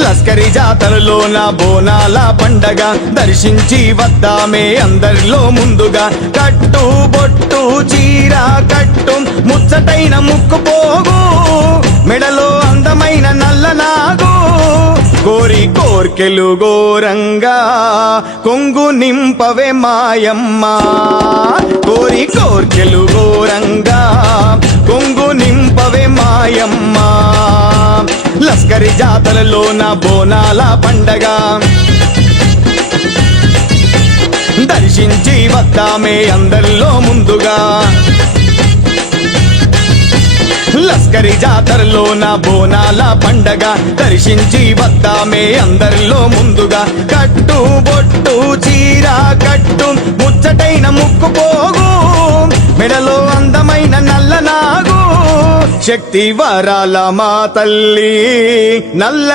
లస్కరి జాతరలోన బోనాల పండగ దర్శించి వద్దామే అందరిలో ముందుగా కట్టు బొట్టు చీర కట్టు ముచ్చటైన ముక్కు పోగు మెడలో అందమైన నల్లనాగు కోరి కోర్కెలు గోరంగా కొంగు నింపవే మాయమ్మ కోరి కోర్కెలు గోరంగా కొంగు నింపవే మాయమ్మ లస్కరి జాతరలోన బోనాల పండగ దర్శించి వద్దామే అందరిలో ముందుగా లస్కరి జాతరలోన బోనాల పండగ దర్శించి వద్దామే అందరిలో ముందుగా కట్టు బొట్టు చీర కట్టు ముచ్చటైన ముక్కు పోగు మెడలో అందమైన నల్లనాగు శక్తి వరాల మా తల్లి నల్ల